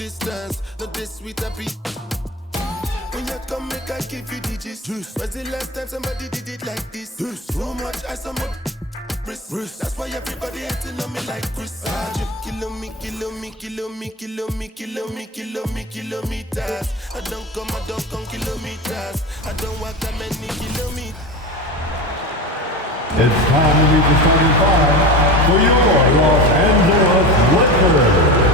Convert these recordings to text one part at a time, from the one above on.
distance. Not this sweet happy. When you come, make I give you digits. When's the last time somebody did it like this? Too much ice on my wrist. That's why everybody hating on me like Chris. Kilometers. I don't come kilometers. I don't walk that many kilometers. It's time to meet the starting five for your Los Angeles Lakers.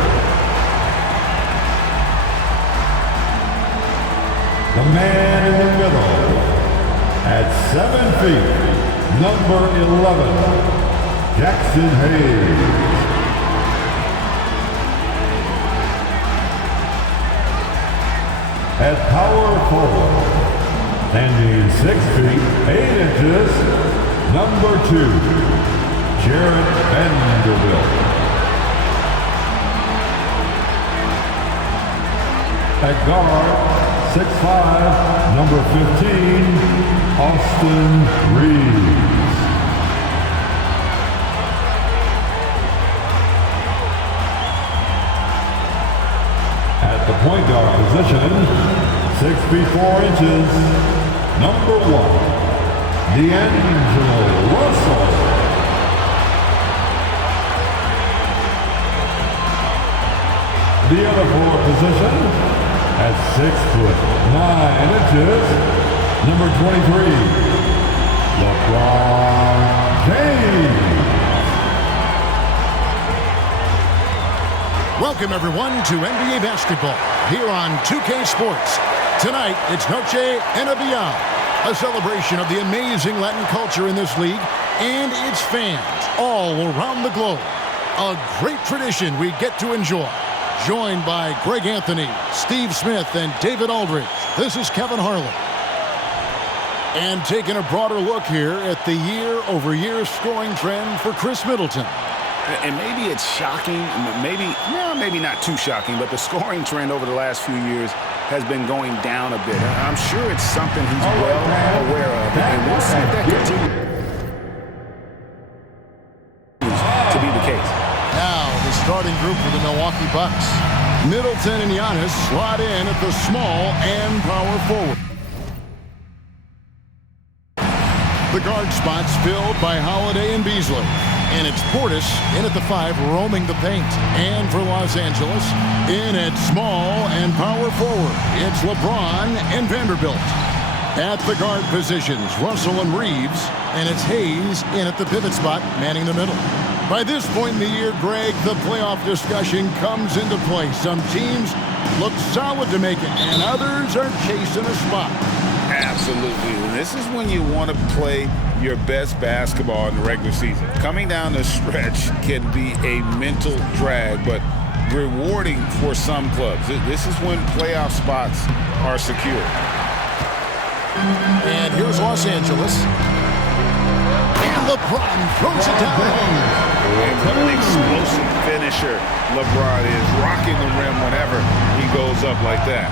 The man in the middle, at 7 feet, number 11, Jackson Hayes. At power forward, standing 6 feet, 8 inches, number 2, Jarrett Vanderbilt. At guard, 6'5", number 15, Austin Reeves. At the point guard position, 6 feet 4 inches, number 1, D'Angelo Russell. The other forward position, at 6'9" number 23, LeBron James. Welcome everyone to NBA basketball here on 2K Sports. Tonight it's Noche NBA, a celebration of the amazing Latin culture in this league and its fans all around the globe. A great tradition we get to enjoy. Joined by Greg Anthony, Steve Smith, and David Aldridge, this is Kevin Harlan. And taking a broader look here at the year-over-year scoring trend for Chris Middleton. And maybe it's shocking, maybe not too shocking, but the scoring trend over the last few years has been going down a bit. I'm sure it's something he's well aware of, and we'll see if that continues to be the case. Now, the starting group for the Milwaukee Bucks. Middleton and Giannis slot in at the small and power forward. The guard spots filled by Holiday and Beasley. And it's Portis in at the 5, roaming the paint. And for Los Angeles, in at small and power forward, it's LeBron and Vanderbilt. At the guard positions, Russell and Reeves. And it's Hayes in at the pivot spot, manning the middle. By this point in the year, Greg, the playoff discussion comes into play. Some teams look solid to make it, and others are chasing a spot. Absolutely. And this is when you want to play your best basketball in the regular season. Coming down the stretch can be a mental drag, but rewarding for some clubs. This is when playoff spots are secure. And here's Los Angeles. And LeBron throws it down. And what an explosive finisher LeBron is, rocking the rim whenever he goes up like that.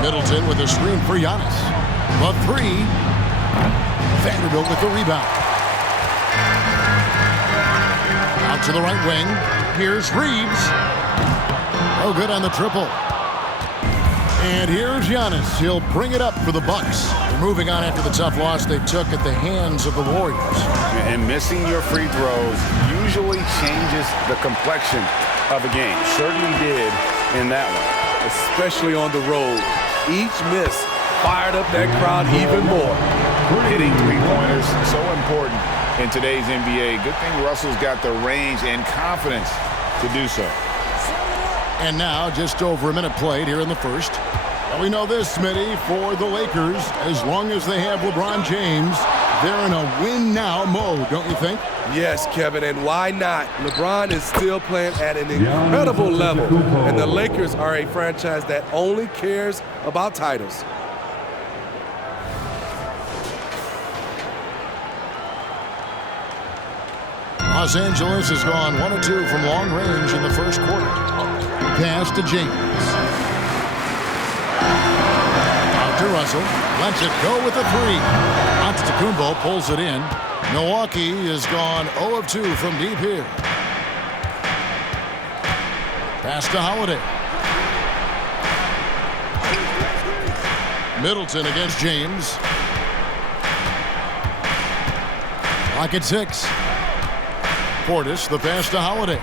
Middleton with a screen for Giannis. The 3. Vanderbilt with the rebound. Out to the right wing. Here's Reeves. Oh, good on the triple. And here's Giannis. He'll bring it up for the Bucks. They're moving on after the tough loss they took at the hands of the Warriors. And missing your free throws usually changes the complexion of a game. Certainly did in that one. Especially on the road. Each miss fired up that crowd even more. Hitting three-pointers, so important in today's NBA. Good thing Russell's got the range and confidence to do so. And now, just over a minute played here in the first. And we know this, Smitty, for the Lakers, as long as they have LeBron James, they're in a win-now mode, don't you think? Yes, Kevin, and why not? LeBron is still playing at an incredible level, and the Lakers are a franchise that only cares about titles. Los Angeles has gone 1 of 2 from long range in the first quarter. Pass to James. Out to Russell. Lets it go with a 3. Antetokounmpo pulls it in. Milwaukee has gone 0 of 2 from deep here. Pass to Holiday. Middleton against James. Lock at 6. Portis, the pass to Holiday.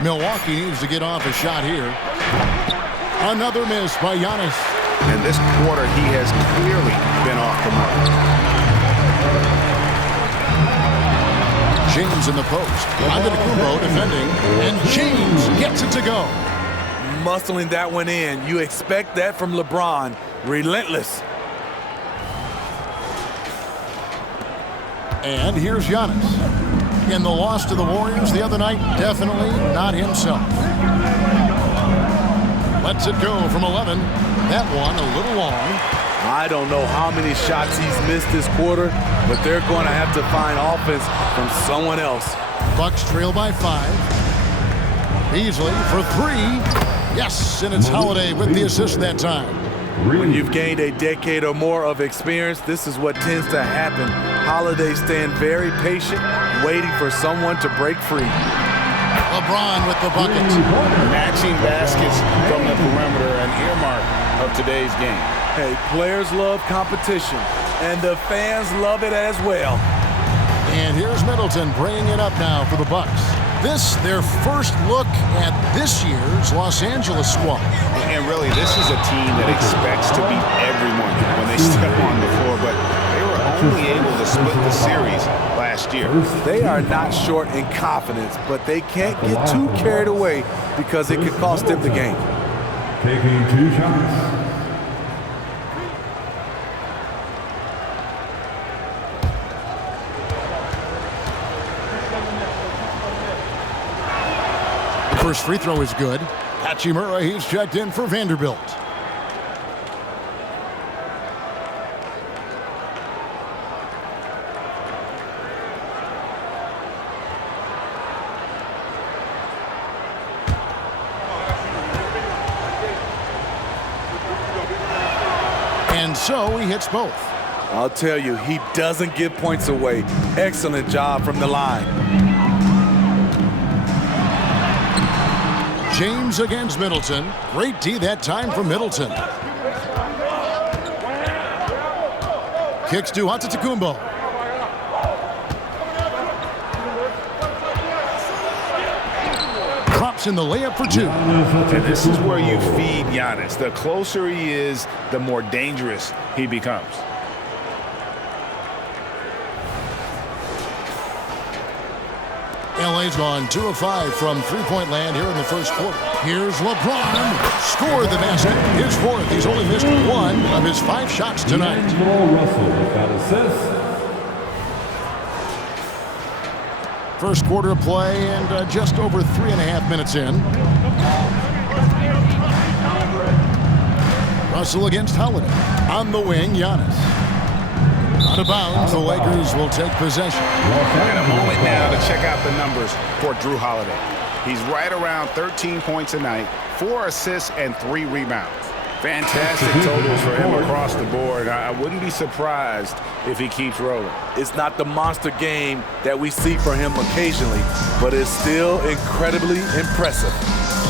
Milwaukee needs to get off a shot here. Another miss by Giannis. And this quarter, he has clearly been off the mark. James in the post. Antetokounmpo defending, and James gets it to go. Muscling that one in. You expect that from LeBron. Relentless. And here's Giannis. In the loss to the Warriors the other night, definitely not himself. Lets it go from 11. That one a little long. I don't know how many shots he's missed this quarter, but they're going to have to find offense from someone else. Bucks trail by 5. Beasley for 3. Yes, and it's Holiday with the assist that time. When you've gained a decade or more of experience, this is what tends to happen. Holiday staying very patient, waiting for someone to break free. LeBron with the bucket. Matching baskets from the perimeter, an earmark of today's game. Hey, players love competition, and the fans love it as well. And here's Middleton bringing it up now for the Bucks. This, their first look at this year's Los Angeles squad. And really, this is a team that expects to beat everyone when they step on the floor, but they were only able to split the series last year. They are not short in confidence, but they can't get too carried away because it could cost them the game. Taking 2 shots. First free throw is good. Hachimura, he's checked in for Vanderbilt. And so he hits both. I'll tell you, he doesn't give points away. Excellent job from the line. James against Middleton. Great D that time from Middleton. Kicks to Antetokounmpo. Drops in the layup for 2. And this is where you feed Giannis. The closer he is, the more dangerous he becomes. LA's gone 2 of 5 from three-point land here in the first quarter. Here's LeBron. Scored the basket. His 4th. He's only missed 1 of his 5 shots tonight. Russell with that assist. First quarter of play and just over 3.5 minutes in. Russell against Holiday. On the wing, Giannis. Out of bounds, the Lakers will take possession. And a moment now to check out the numbers for Drew Holiday. He's right around 13 points a night, 4 assists, and 3 rebounds. Fantastic totals for him across the board. I wouldn't be surprised if he keeps rolling. It's not the monster game that we see for him occasionally, but it's still incredibly impressive.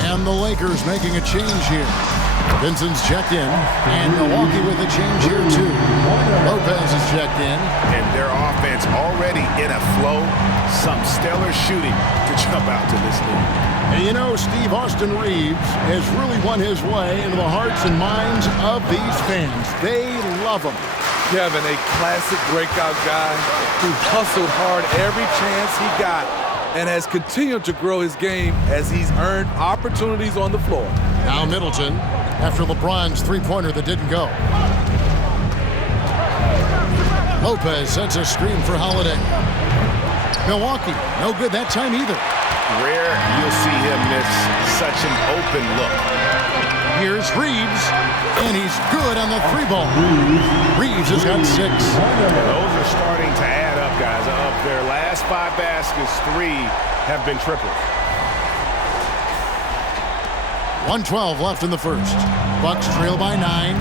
And the Lakers making a change here. Vincent's checked in, and Milwaukee with a change here too. Lopez is checked in. And their offense already in a flow. Some stellar shooting to jump out to this league. And you know, Steve, Austin Reeves has really won his way into the hearts and minds of these fans. They love him. Kevin, a classic breakout guy who hustled hard every chance he got and has continued to grow his game as he's earned opportunities on the floor. Now Middleton, after LeBron's three-pointer that didn't go. Lopez sets a screen for Holiday. Milwaukee, no good that time either. Rare you'll see him miss such an open look. Here's Reeves, and he's good on the 3-ball. Reeves has got 6. Those are starting to add up, guys. Of their last 5 baskets, 3 have been triples. 1:12 left in the first. Bucks trail by 9.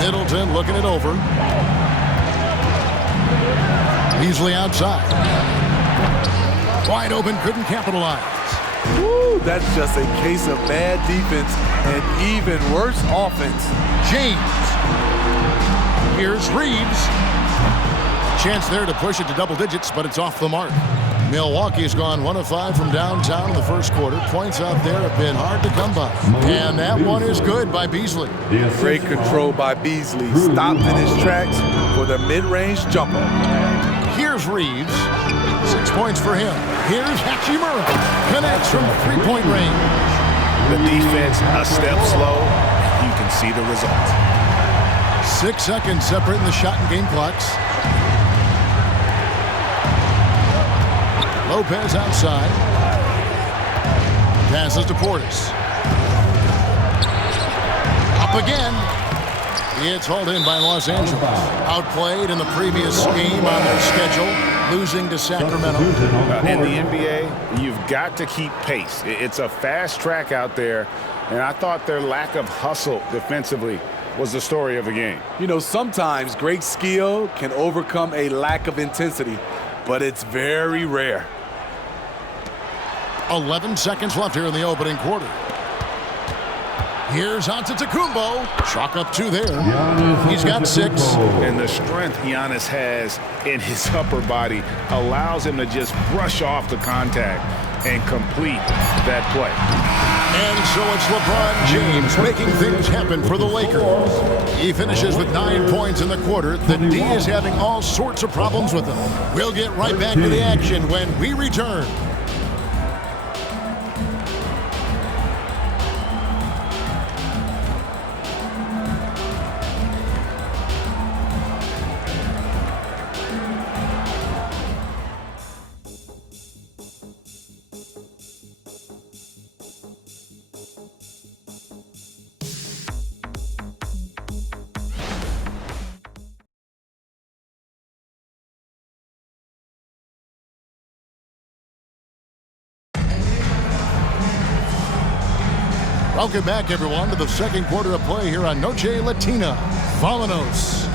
Middleton looking it over. Beasley outside. Wide open, couldn't capitalize. Woo, that's just a case of bad defense and even worse offense. James. Here's Reeves. Chance there to push it to double digits, but it's off the mark. Milwaukee's gone 1 of 5 from downtown in the first quarter. Points out there have been hard to come by. And that one is good by Beasley. Great control by Beasley. Stopped in his tracks for the mid-range jumper. Here's Reeves. 6 points for him. Here's Hachimura. Connects from three-point range. The defense a step slow. You can see the result. 6 seconds separating the shot and game clocks. Lopez outside. Passes to Portis. Up again. It's hauled in by Los Angeles. Outplayed in the previous game on their schedule, losing to Sacramento. In the NBA, you've got to keep pace. It's a fast track out there, and I thought their lack of hustle defensively was the story of the game. You know, sometimes great skill can overcome a lack of intensity, but it's very rare. 11 seconds left here in the opening quarter. Here's Antetokounmpo. Chalk up 2 there. He's got 6. And the strength Giannis has in his upper body allows him to just brush off the contact and complete that play. And so it's LeBron James making things happen for the Lakers. He finishes with 9 points in the quarter. The D is having all sorts of problems with him. We'll get right back to the action when we return. Welcome back, everyone, to the second quarter of play here on Noche Latina. Vámonos.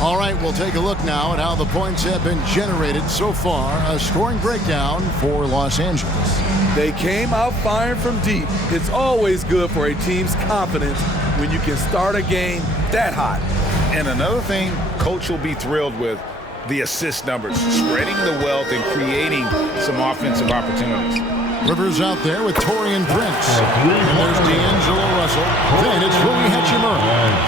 All right, we'll take a look now at how the points have been generated so far. A scoring breakdown for Los Angeles. They came out firing from deep. It's always good for a team's confidence when you can start a game that hot. And another thing Coach will be thrilled with, the assist numbers, spreading the wealth and creating some offensive opportunities. Rivers out there with Torian Prince. And there's D'Angelo Russell. Then it's Rui Hachimura.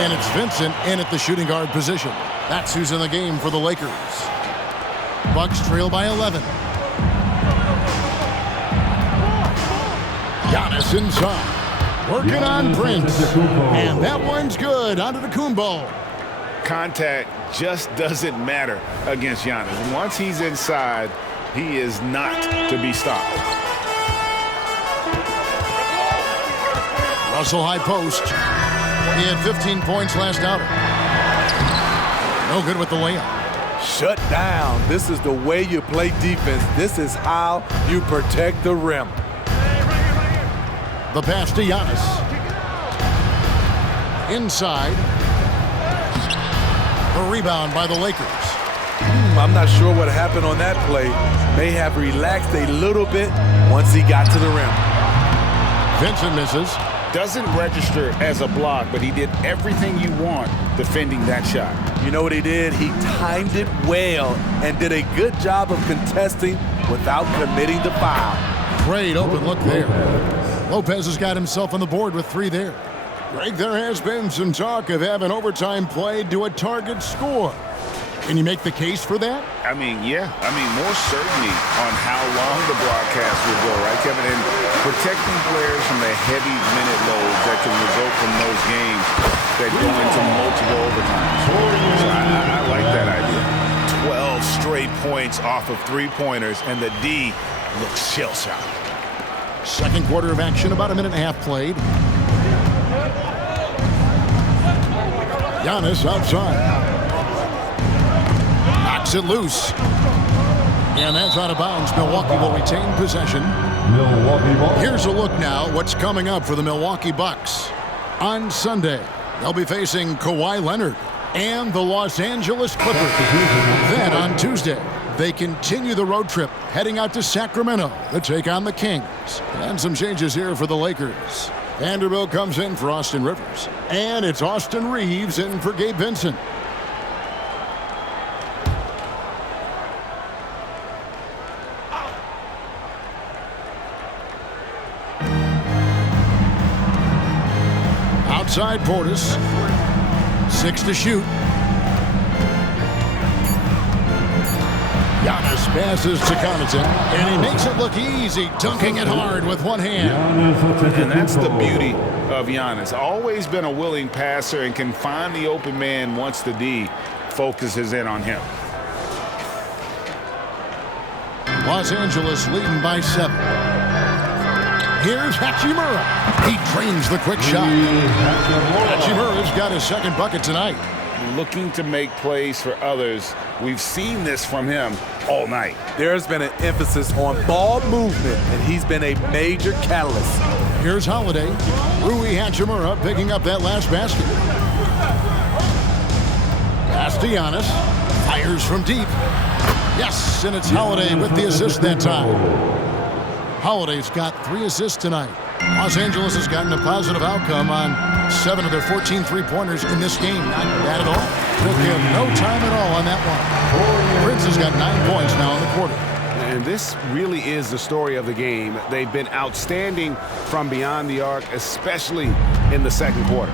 And it's Vincent in at the shooting guard position. That's who's in the game for the Lakers. Bucks trail by 11. Giannis inside. Working on Prince. And that one's good. Antetokounmpo. Contact just doesn't matter against Giannis. Once he's inside, he is not to be stopped. Russell high post. He had 15 points last outing. No good with the layup. Shut down. This is the way you play defense. This is how you protect the rim. The pass to Giannis. Inside. The rebound by the Lakers. I'm not sure what happened on that play. May have relaxed a little bit once he got to the rim. Vincent misses. Doesn't register as a block, but he did everything you want defending that shot. You know what he did? He timed it well and did a good job of contesting without committing the foul. Great open look there. Lopez has got himself on the board with 3 there. Greg, there has been some talk of having overtime played to a target score. Can you make the case for that? I mean, yeah. More certainty on how long the broadcast will go, right, Kevin? And protecting players from the heavy minute loads that can result from those games that go into multiple overtimes. So I like that idea. 12 straight points off of 3-pointers, and the D looks shell-shocked. Second quarter of action, about a minute and a half played. Giannis outside. Knocks it loose. And that's out of bounds. Milwaukee will retain possession. Here's a look now what's coming up for the Milwaukee Bucks. On Sunday, they'll be facing Kawhi Leonard and the Los Angeles Clippers. Then on Tuesday, They continue the road trip, heading out to Sacramento to take on the Kings. And some changes here for the Lakers. Vanderbilt comes in for Austin Rivers. And it's Austin Reeves in for Gabe Vincent. Outside Portis. 6 to shoot. Giannis passes to Connaughton, and he makes it look easy, dunking it hard with one hand. And that's the beauty of Giannis. Always been a willing passer and can find the open man once the D focuses in on him. Los Angeles leading by 7. Here's Hachimura. He drains the quick shot. Hachimura's got his second bucket tonight. Looking to make plays for others. We've seen this from him all night. There's been an emphasis on ball movement, and he's been a major catalyst. Here's Holiday. Rui Hachimura picking up that last basket. Pass to Giannis. Fires from deep. Yes, and it's Holiday with the assist that time. Holiday's got 3 assists tonight. Los Angeles has gotten a positive outcome on 7 of their 14 three-pointers in this game. Not bad at all. Took him no time at all on that one. Prince has got 9 points now in the quarter. And this really is the story of the game. They've been outstanding from beyond the arc, especially in the second quarter.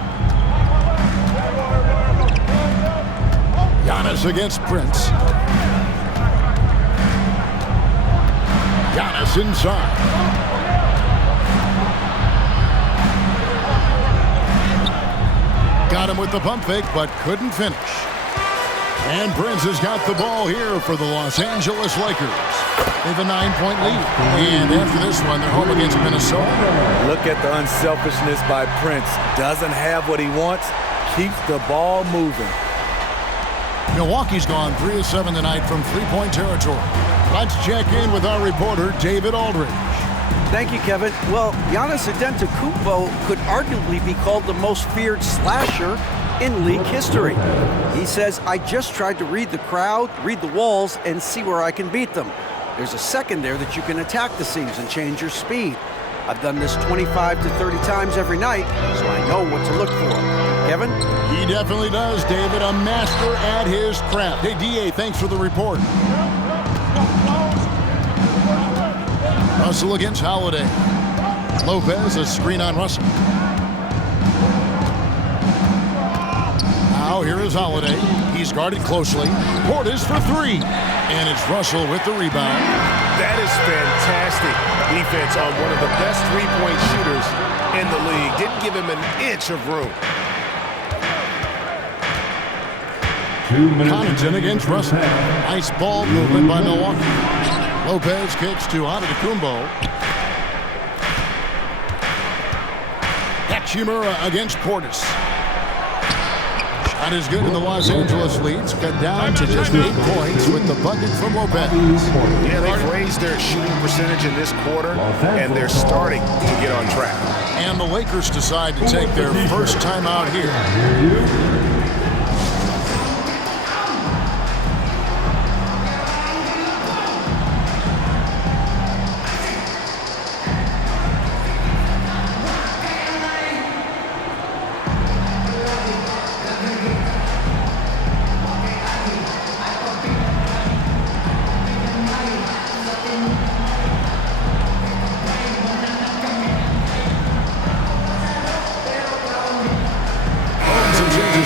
Giannis against Prince. Giannis inside. Got him with the pump fake, but couldn't finish. And Prince has got the ball here for the Los Angeles Lakers. They have a 9-point lead. And after this one, they're home against Minnesota. Look at the unselfishness by Prince. Doesn't have what he wants, keeps the ball moving. Milwaukee's gone 3 of 7 tonight from three-point territory. Let's check in with our reporter, David Aldridge. Thank you, Kevin. Well, Giannis Antetokounmpo could arguably be called the most feared slasher in league history. He says, I just tried to read the crowd, read the walls, and see where I can beat them. There's a second there that you can attack the seams and change your speed. I've done this 25 to 30 times every night, so I know what to look for. Kevin? He definitely does, David. A master at his craft. Hey, D.A., thanks for the report. Russell against Holiday. Lopez, a screen on Russell. Now here is Holiday. He's guarded closely. Portis for 3. And it's Russell with the rebound. That is fantastic defense on one of the best three-point shooters in the league. Didn't give him an inch of room. Connaughton against Russell. Nice ball movement by Milwaukee. Lopez kicks to Antetokounmpo. Hachimura against Portis. Shot is good, and the Los Angeles leads cut down to just 8 points with the bucket from Lopez. Yeah, they've raised their shooting percentage in this quarter, and they're starting to get on track. And the Lakers decide to take their first time out here.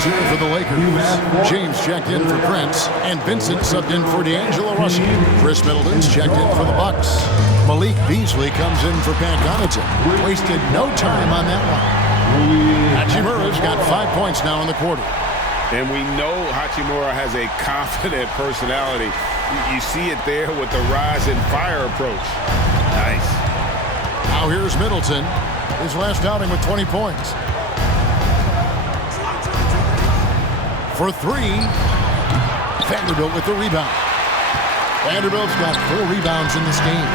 Here for the Lakers. James checked in for Prince, and Vincent subbed in for D'Angelo Russell. Chris Middleton's checked in for the Bucks. Malik Beasley comes in for Pat Connaughton. Wasted no time on that one. Hachimura's got 5 points now in the quarter. And we know Hachimura has a confident personality. You see it there with the rise and fire approach. Nice. Now here's Middleton. His last outing with 20 points. For 3, Vanderbilt with the rebound. Vanderbilt's got 4 rebounds in this game.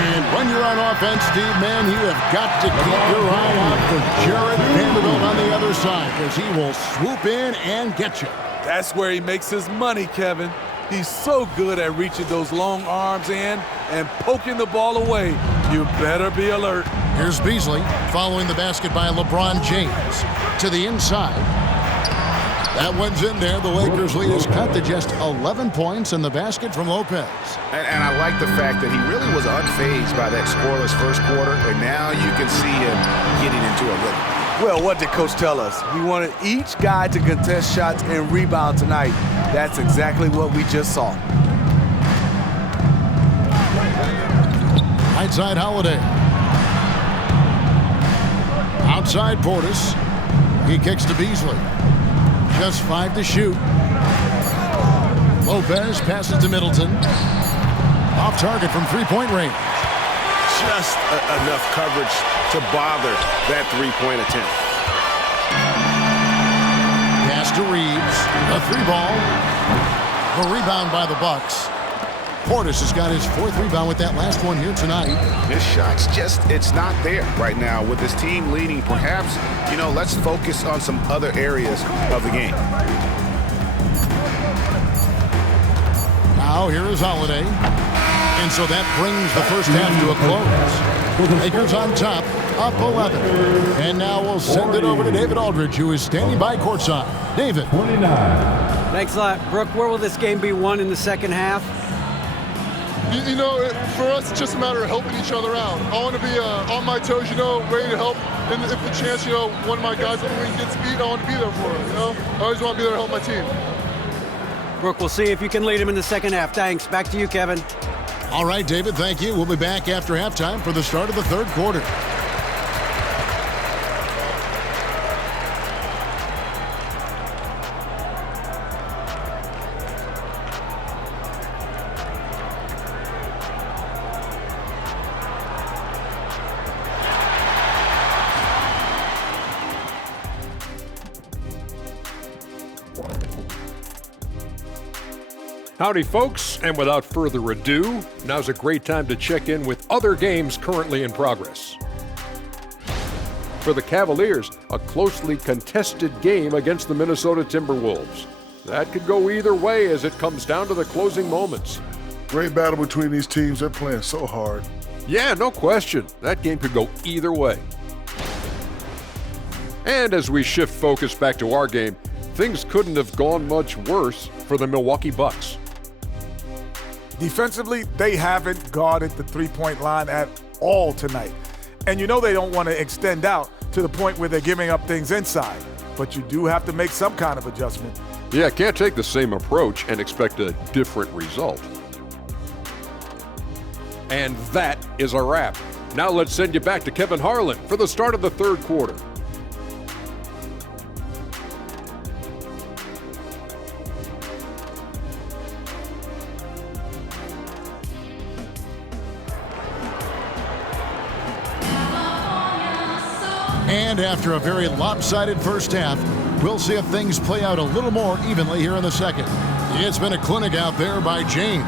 And when you're on offense, Steve, man, you have got to keep your eye out for Jared Vanderbilt on the other side, because he will swoop in and get you. That's where he makes his money, Kevin. He's so good at reaching those long arms in and poking the ball away. You better be alert. Here's Beasley following the basket by LeBron James to the inside. That one's in there. The Lakers lead is cut to just 11 points in the basket from Lopez. And I like the fact that he really was unfazed by that scoreless first quarter, and now you can see him getting into a rhythm. Well, what did Coach tell us? He wanted each guy to contest shots and rebound tonight. That's exactly what we just saw. Right side Holiday. Outside Portis. He kicks to Beasley. Just 5 to shoot. Lopez passes to Middleton. Off target from three-point range. Just enough coverage to bother that three-point attempt. Pass to Reeves. A three ball. A rebound by the Bucks. Portis has got his 4th rebound with that last one here tonight. His shot's it's not there right now. With his team leading, perhaps, let's focus on some other areas of the game. Now here is Holiday. And so that brings the first half to a close. Lakers on top, up 11. And now we'll send it over to David Aldridge, who is standing by courtside. David. 29. Thanks a lot. Brooke, where will this game be won in the second half? For us, it's just a matter of helping each other out. I want to be on my toes, ready to help. And if the chance, one of my guys on the wing gets beat, I want to be there for him, I always want to be there to help my team. Brooke, we'll see if you can lead him in the second half. Thanks. Back to you, Kevin. All right, David, thank you. We'll be back after halftime for the start of the third quarter. Howdy, folks, and without further ado, now's a great time to check in with other games currently in progress. For the Cavaliers, a closely contested game against the Minnesota Timberwolves. That could go either way as it comes down to the closing moments. Great battle between these teams. They're playing so hard. Yeah, no question. That game could go either way. And as we shift focus back to our game, things couldn't have gone much worse for the Milwaukee Bucks. Defensively, they haven't guarded the three-point line at all tonight. And they don't want to extend out to the point where they're giving up things inside. But you do have to make some kind of adjustment. Yeah, can't take the same approach and expect a different result. And that is a wrap. Now let's send you back to Kevin Harlan for the start of the third quarter. And after a very lopsided first half, we'll see if things play out a little more evenly here in the second. It's been a clinic out there by James.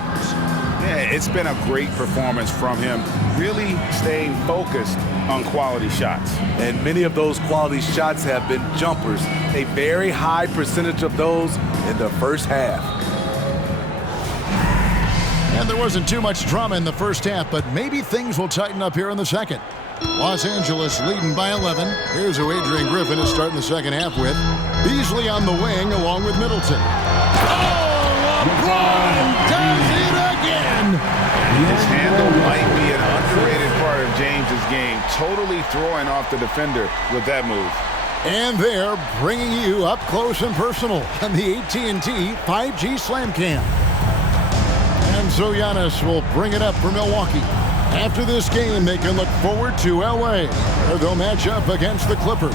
Yeah, it's been a great performance from him, really staying focused on quality shots. And many of those quality shots have been jumpers, a very high percentage of those in the first half. And there wasn't too much drama in the first half, but maybe things will tighten up here in the second. Los Angeles leading by 11. Here's who Adrian Griffin is starting the second half with. Beasley on the wing along with Middleton. Oh, LeBron does it again! His handle might be an underrated part of James's game, totally throwing off the defender with that move. And they're bringing you up close and personal on the AT&T 5G Slam Cam. And so Giannis will bring it up for Milwaukee. After this game, they can look forward to L.A., where they'll match up against the Clippers.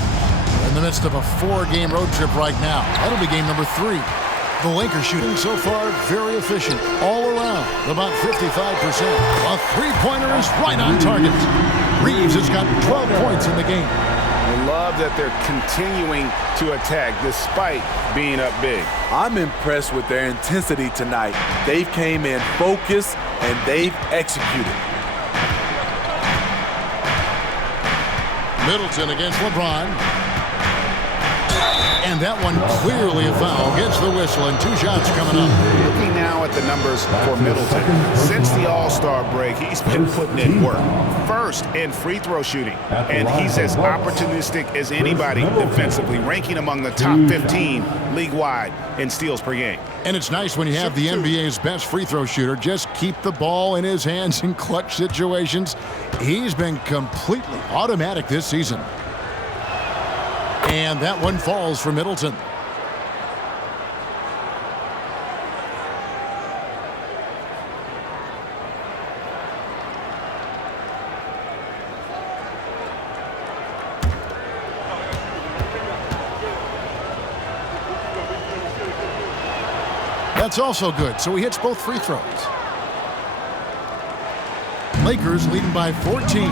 In the midst of a 4-game road trip right now. That'll be game number 3. The Lakers shooting so far very efficient all around, about 55%. A three-pointer is right on target. Reeves has got 12 points in the game. I love that they're continuing to attack despite being up big. I'm impressed with their intensity tonight. They've came in focused and they've executed. Middleton against LeBron. And that one clearly a foul. Gets the whistle and 2 shots coming up. Looking now at the numbers for Middleton. Since the All-Star break, he's been putting in work. First in free throw shooting. And he's as opportunistic as anybody defensively, ranking among the top 15 league-wide in steals per game. And it's nice when you have the NBA's best free throw shooter just keep the ball in his hands in clutch situations. He's been completely automatic this season. And that one falls for Middleton. That's also good, so he hits both free throws. Lakers leading by 14.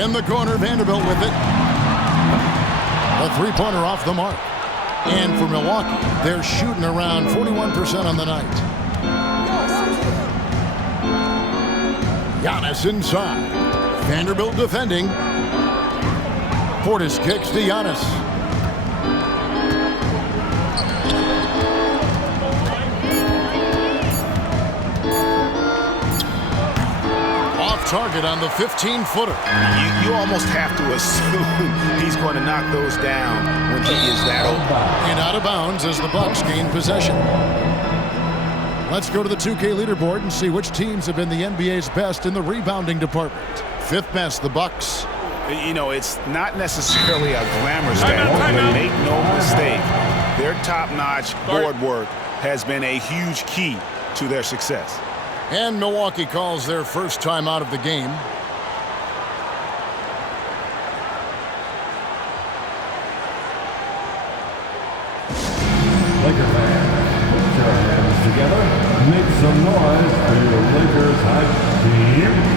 In the corner, Vanderbilt with it. A three-pointer off the mark. And for Milwaukee, they're shooting around 41% on the night. Giannis inside. Vanderbilt defending. Portis kicks to Giannis. Target on the 15-footer. You almost have to assume he's going to knock those down when he is that open. And out of bounds as the Bucks gain possession. Let's go to the 2K leaderboard and see which teams have been the NBA's best in the rebounding department. 5th best, the Bucks. You know, it's not necessarily a glamour stat, but make no mistake, their top-notch board work has been a huge key to their success. And Milwaukee calls their first time out of the game. Laker fans, put your hands together. Make some noise for your Lakers hype team.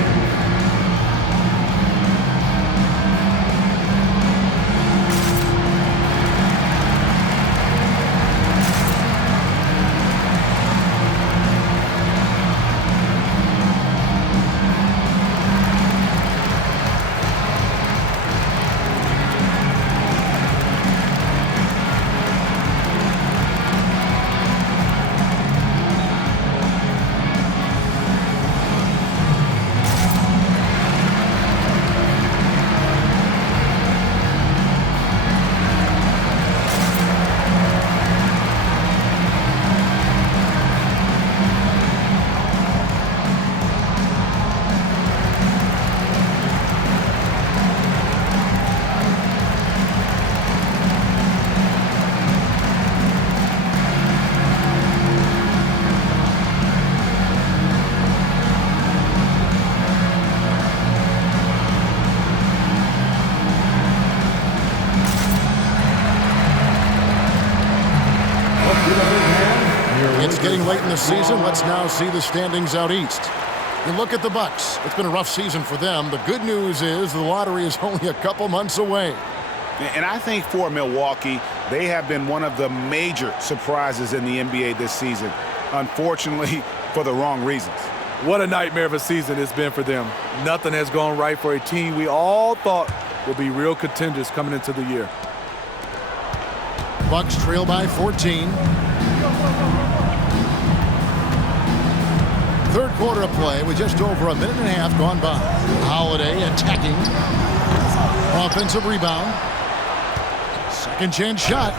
Getting late in the season, let's now see the standings out east. You look at the Bucks. It's been a rough season for them. The good news is the lottery is only a couple months away. And I think for Milwaukee, they have been one of the major surprises in the NBA this season. Unfortunately, for the wrong reasons. What a nightmare of a season it's been for them. Nothing has gone right for a team we all thought would be real contenders coming into the year. Bucks trail by 14. Third quarter of play with just over a minute and a half gone by. Holiday attacking. Offensive rebound. Second chance shot.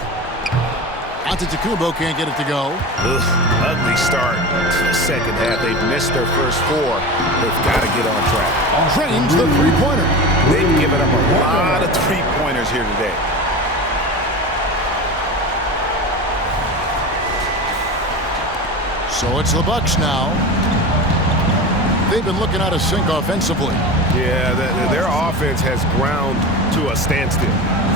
Antetokounmpo can't get it to go. Ugly start to the second half. They've missed their first 4. They've got to get on track. Drains the three-pointer. They've given up a lot of three-pointers here today. So it's the Bucks now. They've been looking out of sync offensively. Yeah, their offense has ground to a standstill.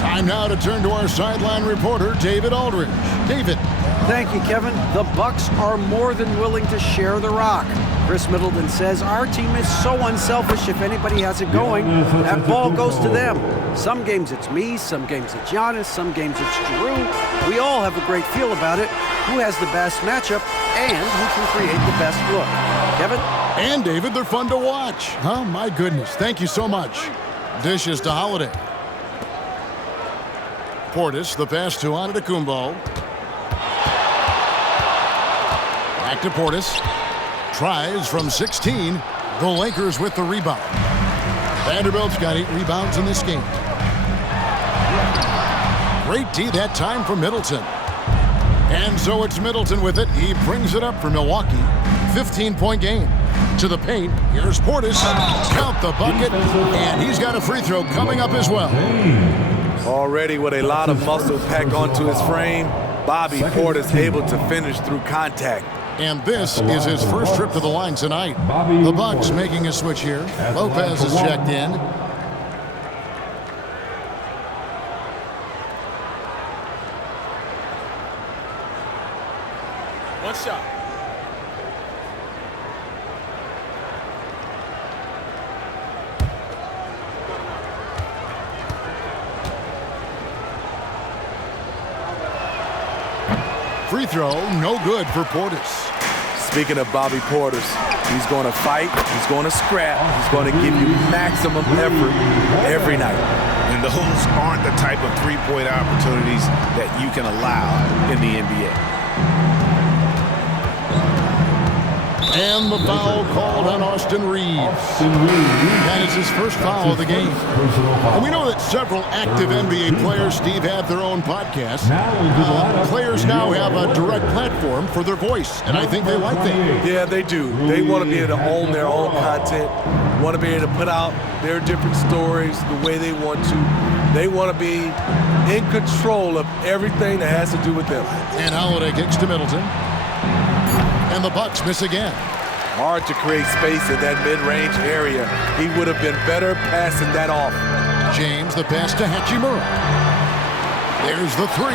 Time now to turn to our sideline reporter, David Aldridge. David. Thank you, Kevin. The Bucks are more than willing to share the rock. Chris Middleton says our team is so unselfish. If anybody has it going, that ball goes to them. Some games it's me, some games it's Giannis, some games it's Giroux. We all have a great feel about it. Who has the best matchup and who can create the best look? Kevin? And David, they're fun to watch. Huh? My goodness. Thank you so much. Dishes to Holiday. Portis, the pass to Antetokounmpo. Back to Portis. Tries from 16. The Lakers with the rebound. Vanderbilt's got 8 rebounds in this game. Great D that time for Middleton. And so it's Middleton with it. He brings it up for Milwaukee. 15-point game. To the paint. Here's Portis. Count the bucket. And he's got a free throw coming up as well. Already with a lot of muscle packed onto his frame, Bobby Portis able to finish through contact. And this is his first trip to the line tonight. The Bucks making a switch here. Lopez is checked in. One shot. Free throw, no good for Portis. Speaking of Bobby Portis, he's going to fight, he's going to scrap, he's going to give you maximum effort every night. And those aren't the type of three-point opportunities that you can allow in the NBA. And the foul called on Austin Reeves. That is his first foul of the game. And we know that several active NBA players, Steve, have their own podcasts. Players now have a direct platform for their voice, and I think they like that. Yeah, they do. They want to be able to own their own content, want to be able to put out their different stories the way they want to. They want to be in control of everything that has to do with them. And Holiday kicks to Middleton. And the Bucks miss again. Hard to create space in that mid-range area. He would have been better passing that off. James, the pass to Hachimura. There's the 3.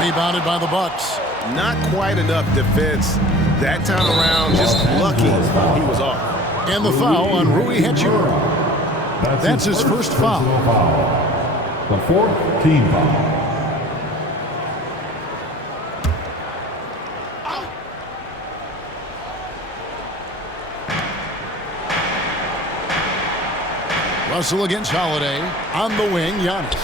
Rebounded by the Bucks. Not quite enough defense. That time around, just lucky he was off. And the foul on Rui Hachimura. That's his first foul. The 4th team foul. Russell against Holiday. On the wing, Giannis.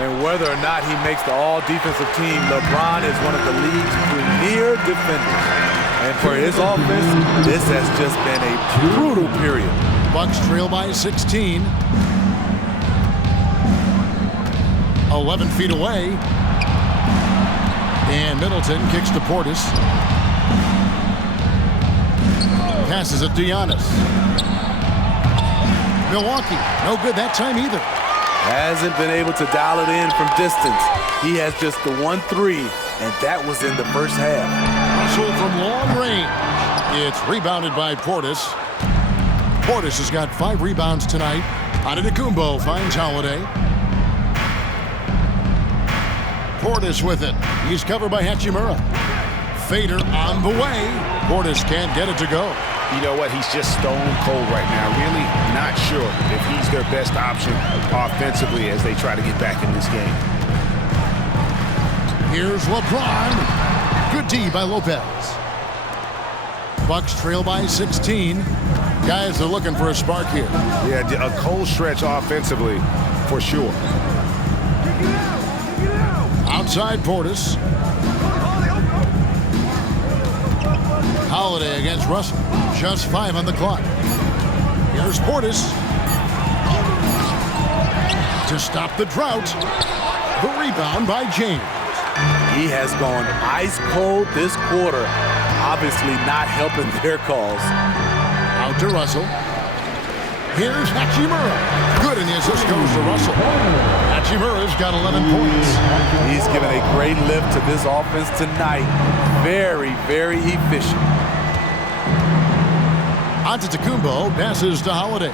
And whether or not he makes the all-defensive team, LeBron is one of the league's premier defenders. And for his offense, this has just been a brutal period. Bucks trail by 16. 11 feet away. And Middleton kicks to Portis. Passes it to Giannis. Milwaukee, no good that time either. Hasn't been able to dial it in from distance. He has just the 1-3, and that was in the first half. Russell from long range. It's rebounded by Portis. Portis has got 5 rebounds tonight. Antetokounmpo finds Holiday. Portis with it. He's covered by Hachimura. Fader on the way. Portis can't get it to go. You know what? He's just stone cold right now. Really not sure if he's their best option offensively as they try to get back in this game. Here's LeBron. Good D by Lopez. Bucks trail by 16. Guys are looking for a spark here. Yeah, a cold stretch offensively for sure. Outside Portis. Holiday against Russell. Just 5 on the clock. Here's Portis. To stop the drought. The rebound by James. He has gone ice cold this quarter. Obviously not helping their cause. Out to Russell. Here's Hachimura. Good, and the assist goes to Russell. Hachimura's got 11 points. He's given a great lift to this offense tonight. Very, very efficient. Antetokounmpo passes to Holiday.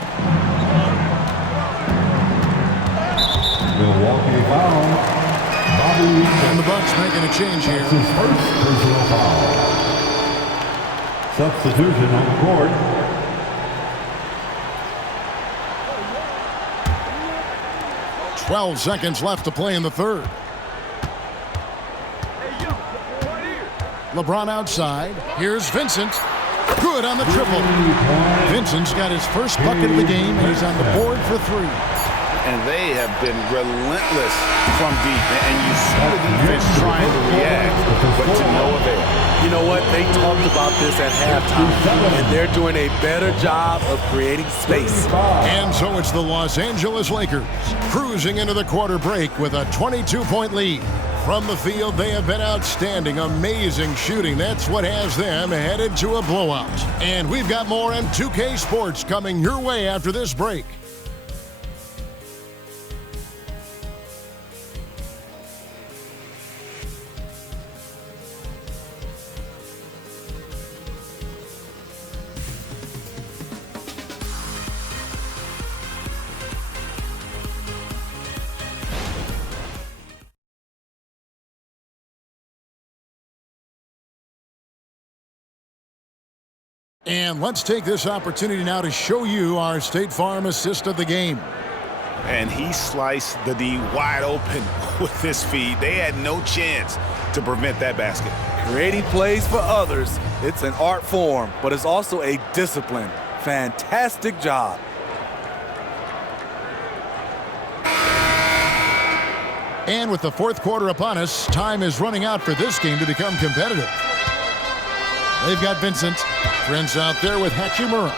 Milwaukee foul. Bobby. And the Bucks making a change here. His first personal foul. Substitution on the court. Hey, 12 seconds left to play in the third. LeBron outside. Here's Vincent. Good on the triple. Vincent's got his first bucket of the game, and he's on the board for 3. and they have been relentless from deep. And you see the defense trying to react, but to no avail. You know what? They talked about this at halftime, and they're doing a better job of creating space. And so it's the Los Angeles Lakers cruising into the quarter break with a 22-point lead. From the field, they have been outstanding, amazing shooting. That's what has them headed to a blowout. And we've got more M2K Sports coming your way after this break. And let's take this opportunity now to show you our State Farm assist of the game. And he sliced the D wide open with his feed. They had no chance to prevent that basket. Creating plays for others, it's an art form, but it's also a discipline. Fantastic job. And with the fourth quarter upon us, time is running out for this game to become competitive. They've got Vincent Prince out there with Hachimura.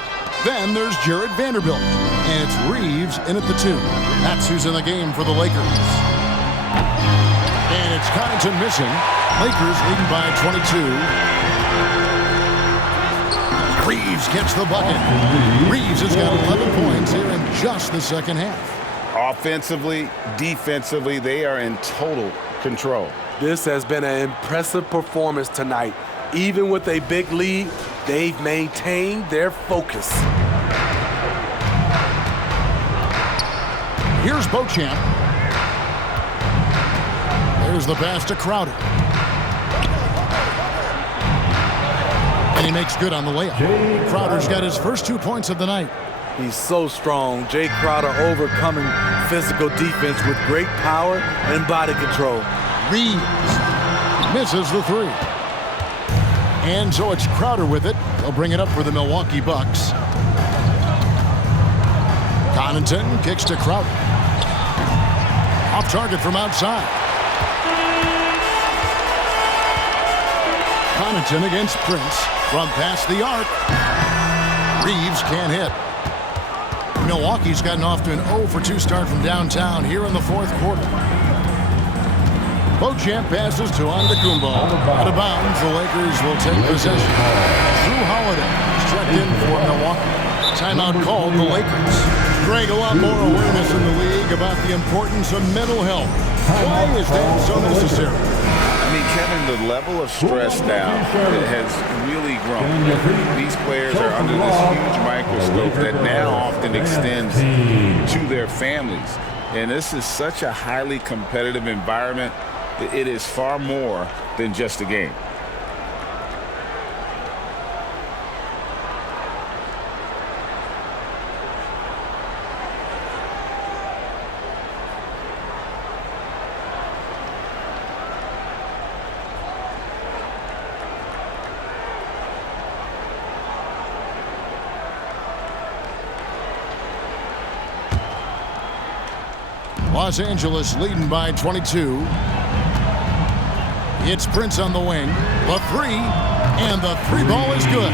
Then there's Jared Vanderbilt. And it's Reeves in at the 2. That's who's in the game for the Lakers. And it's Connaughton missing. Lakers leading by 22. Reeves gets the bucket. Reeves has got 11 points here in just the second half. Offensively, defensively, they are in total control. This has been an impressive performance tonight. Even with a big lead, they've maintained their focus. Here's Beauchamp. There's the pass to Crowder. And he makes good on the layup. Crowder's got his first 2 points of the night. He's so strong. Jay Crowder overcoming physical defense with great power and body control. Reeves misses the 3. And so it's Crowder with it. They'll bring it up for the Milwaukee Bucks. Connaughton kicks to Crowder. Off target from outside. Connaughton against Prince from past the arc. Reeves can't hit. Milwaukee's gotten off to an 0-for-2 start from downtown here in the fourth quarter. Beauchamp passes to Antetokounmpo. Out of bounds, the Lakers will take possession. Drew Holiday struck in for Milwaukee. Timeout called the Lakers. Greg, a lot more awareness in the league about the importance of mental health. Why is that so necessary? I mean, Kevin, the level of stress now has really grown. These players are under this huge microscope that now often extends to their families. And this is such a highly competitive environment. It is far more than just a game. Los Angeles leading by 22. It's Prince on the wing. The 3, and the 3 ball is good.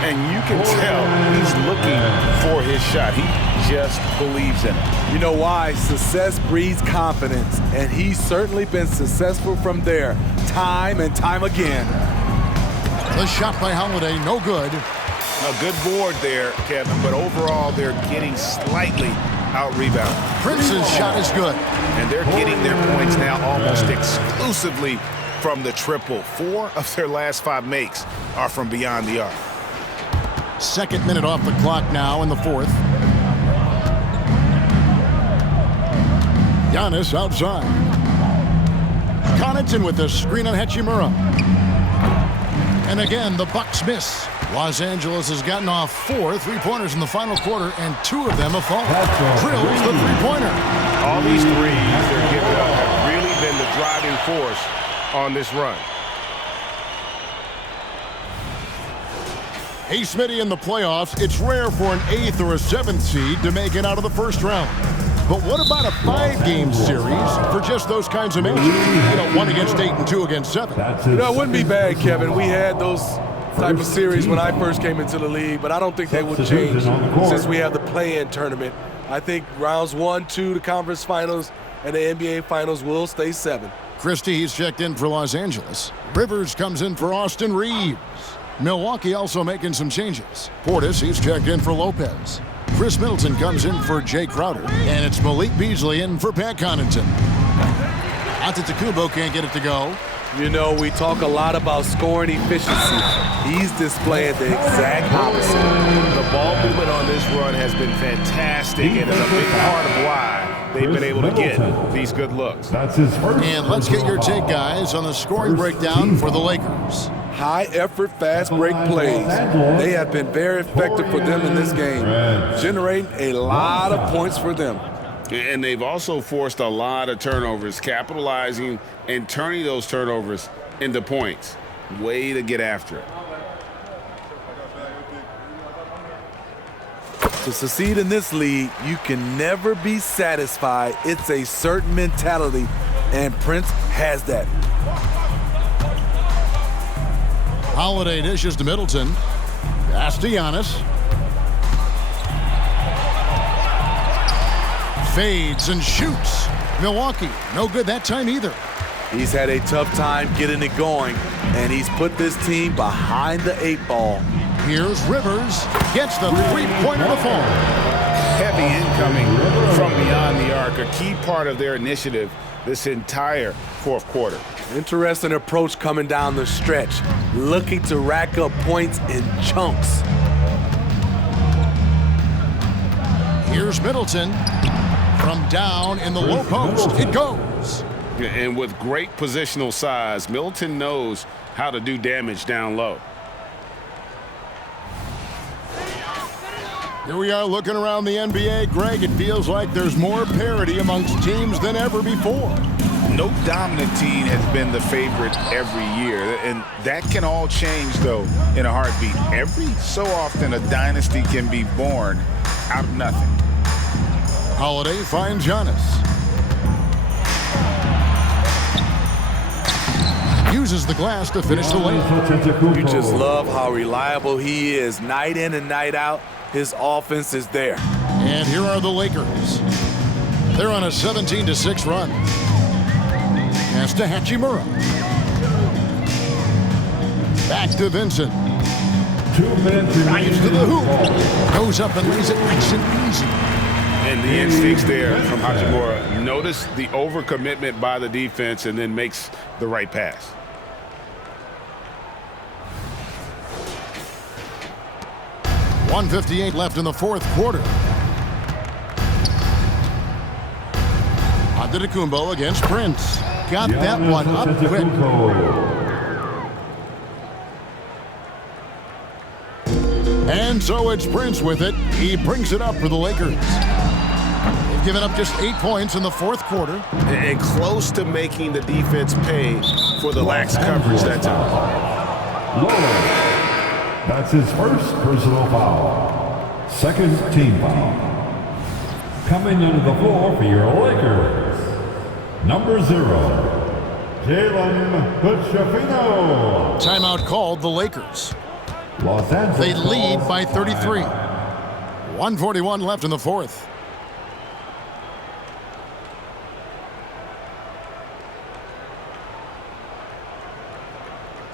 And you can tell he's looking for his shot. He just believes in it. You know why? Success breeds confidence, and he's certainly been successful from there, time and time again. The shot by Holiday, no good. A good board there, Kevin, but overall they're getting slightly out-rebounded. Prince's shot is good. And they're getting their points now almost exclusively from the triple. 4 of their last 5 makes are from beyond the arc. Second minute off the clock now in the fourth. Giannis outside. Connaughton with the screen on Hachimura. And again, the Bucks miss. Los Angeles has gotten off 4 3-pointers in the final quarter, and 2 of them have fallen. Drills the 3-pointer. All these threes they're giving up have really been the driving force on this run. Hey, Smitty, in the playoffs, it's rare for an 8th or a 7th seed to make it out of the first round. But what about a 5-game series for just those kinds of matches? You know, 1 against 8 and 2 against 7. You know, it wouldn't be bad, Kevin. We had those type of series when I first came into the league, but I don't think they would change since we have the play-in tournament. I think rounds 1, 2, the conference finals, and the NBA finals will stay 7. Christie, he's checked in for Los Angeles. Rivers comes in for Austin Reeves. Milwaukee also making some changes. Portis, he's checked in for Lopez. Chris Middleton comes in for Jay Crowder. And it's Malik Beasley in for Pat Connaughton. Antetokounmpo can't get it to go. You know, we talk a lot about scoring efficiency. He's displaying the exact opposite. The ball movement on this run has been fantastic and is a big part of why they've been able to get these good looks. That's his first. And let's get your take, guys, on the scoring breakdown for the Lakers. High-effort, fast-break plays. They have been very effective for them in this game, generating a lot of points for them. And they've also forced a lot of turnovers, capitalizing and turning those turnovers into points. Way to get after it. To succeed in this league, you can never be satisfied. It's a certain mentality, and Prince has that. Holiday dishes to Middleton. Pass to Giannis. Fades and shoots. Milwaukee, no good that time either. He's had a tough time getting it going, and he's put this team behind the 8 ball. Here's Rivers. Gets the three-pointer to fall. Heavy incoming from beyond the arc, a key part of their initiative this entire fourth quarter. Interesting approach coming down the stretch, looking to rack up points in chunks. Here's Middleton. From down in the low post, it goes. And with great positional size, Middleton knows how to do damage down low. Here we are looking around the NBA. Greg, it feels like there's more parity amongst teams than ever before. No dominant team has been the favorite every year, and that can all change, though, in a heartbeat. Every so often, a dynasty can be born out of nothing. Holiday finds Giannis. Uses the glass to finish the lane. You just love how reliable he is. Night in and night out, his offense is there. And here are the Lakers. They're on a 17-6 run. Pass to Hachimura. Back to Vincent. 2 minutes Drives to the hoop. Goes up and lays it nice and easy. And the instincts there from Hachimura. Notice the overcommitment by the defense and then makes the right pass. .158 left in the fourth quarter. Antetokounmpo against Prince. Got that one up quick. And so it's Prince with it. He brings it up for the Lakers. They've given up just 8 points in the fourth quarter. And close to making the defense pay for the lax coverage that time. That's his first personal foul. Second team foul. Coming into the floor for your Lakers, number 0, Jalen Hood-Schifino. Timeout called the Lakers. Los Angeles. They lead by 33. 1:41 left in the fourth.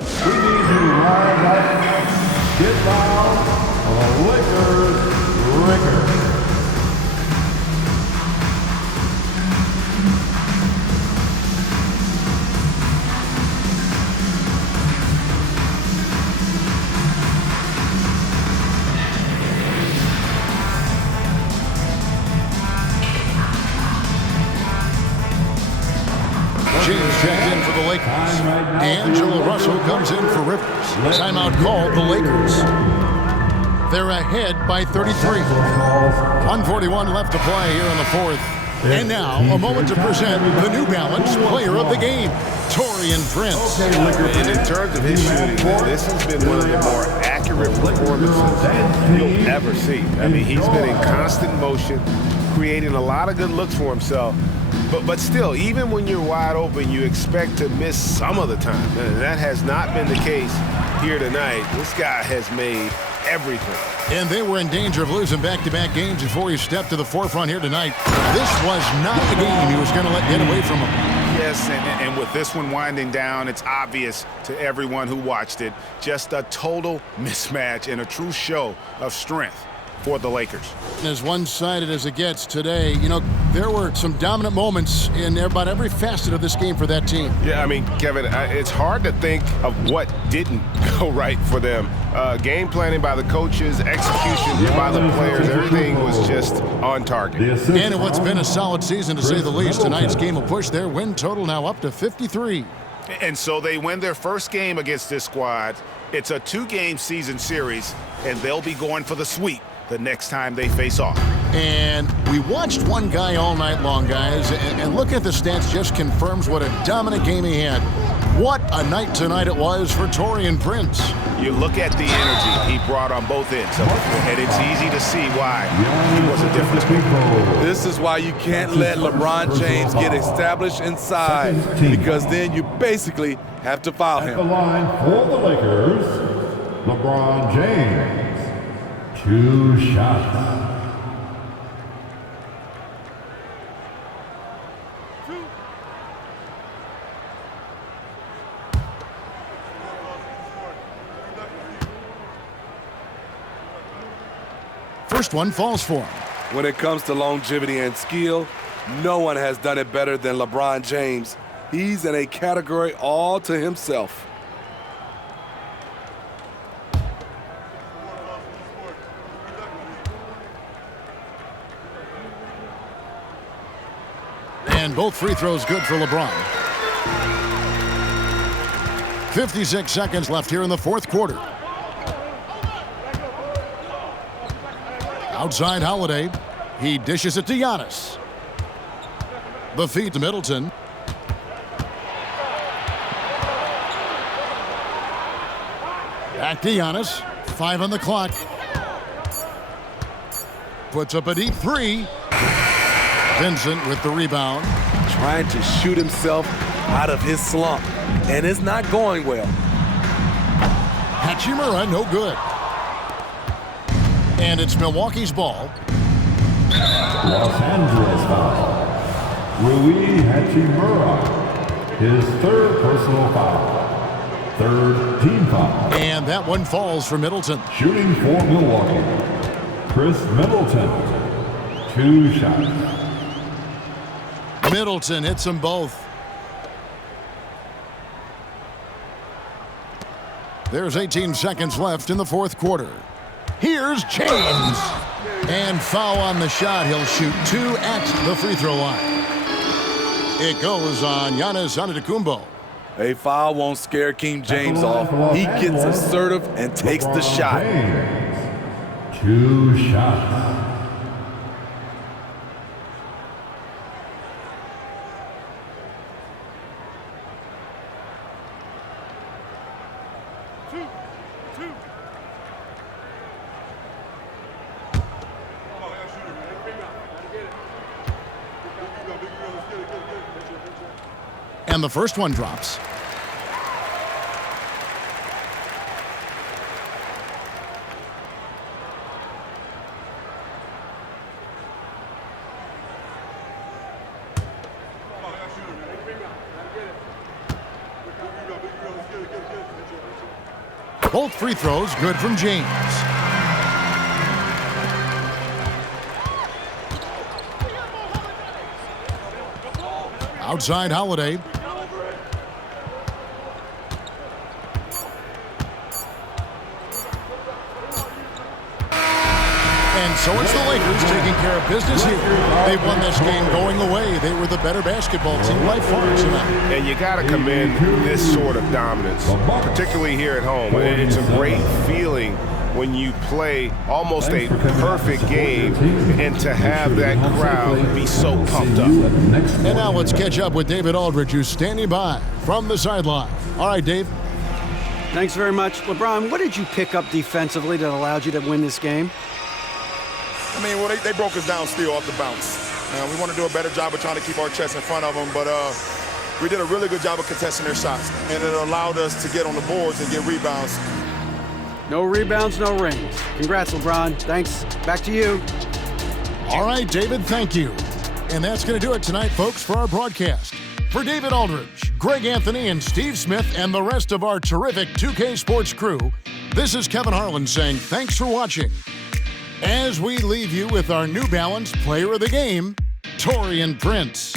We need you right now. Get loud for the Lakers record. James checked in for the Lakers. D'Angelo Russell comes in for Rivers. Timeout called the Lakers. They're ahead by 33. 1:41 left to play here in the fourth. And now, a moment to present the New Balance Player of the Game, Taurean Prince. And in terms of his shooting, this has been one of the more accurate performances you'll ever see. I mean, he's been in constant motion, creating a lot of good looks for himself. But still, even when you're wide open, you expect to miss some of the time. And that has not been the case here tonight. This guy has made everything. And they were in danger of losing back-to-back games before he stepped to the forefront here tonight. This was not the game he was going to let get away from him. Yes, and with this one winding down, it's obvious to everyone who watched it. Just a total mismatch and a true show of strength for the Lakers. As one-sided as it gets today, you know, there were some dominant moments in about every facet of this game for that team. Yeah, I mean, Kevin, it's hard to think of what didn't go right for them. Game planning by the coaches, execution by the players, everything was just on target. And in what's been a solid season, to say the least, tonight's game will push their win total now up to 53. And so they win their first game against this squad. It's a 2-game season series, and they'll be going for the sweep the next time they face off. And we watched one guy all night long, guys, and looking at the stats just confirms what a dominant game he had. What a night tonight it was for Taurean Prince. You look at the energy he brought on both ends of it, and it's easy to see why he was a difference maker. This is why you can't let LeBron James get established inside, because then you basically have to foul him. At the line for the Lakers, LeBron James. 2 shots. First one falls for him. When it comes to longevity and skill, no one has done it better than LeBron James. He's in a category all to himself. And both free throws good for LeBron. 56 seconds left here in the fourth quarter. Outside Holiday. He dishes it to Giannis. The feed to Middleton. Back to Giannis. 5 on the clock. Puts up a deep 3. Vincent with the rebound. Trying to shoot himself out of his slump, and it's not going well. Hachimura, no good. And it's Milwaukee's ball. Los Angeles foul. Rui Hachimura, his 3rd personal foul. 3rd team foul. And that one falls for Middleton. Shooting for Milwaukee, Chris Middleton. 2 shots. Middleton hits them both. There's 18 seconds left in the fourth quarter. Here's James. And foul on the shot. He'll shoot 2 at the free throw line. It goes on Giannis Antetokounmpo. A foul won't scare King James off. He gets assertive and takes the shot. 2 shots. And the first one drops. Both free throws good from James. Outside Holiday. And so it's the Lakers taking care of business here. They won this game going away. They were the better basketball team by far tonight. And you got to commend this sort of dominance, particularly here at home. It's a great feeling when you play almost a perfect game and to have that crowd be so pumped up. And now let's catch up with David Aldridge, who's standing by from the sideline. All right, Dave. Thanks very much. LeBron, what did you pick up defensively that allowed you to win this game? I mean, well, they broke us down still off the bounce. We want to do a better job of trying to keep our chest in front of them, but we did a really good job of contesting their shots, and it allowed us to get on the boards and get rebounds. No rebounds, no rings. Congrats, LeBron. Thanks. Back to you. All right, David, thank you. And that's going to do it tonight, folks, for our broadcast. For David Aldridge, Greg Anthony, and Steve Smith, and the rest of our terrific 2K Sports crew, this is Kevin Harlan saying thanks for watching. As we leave you with our New Balance Player of the Game, Taurean Prince.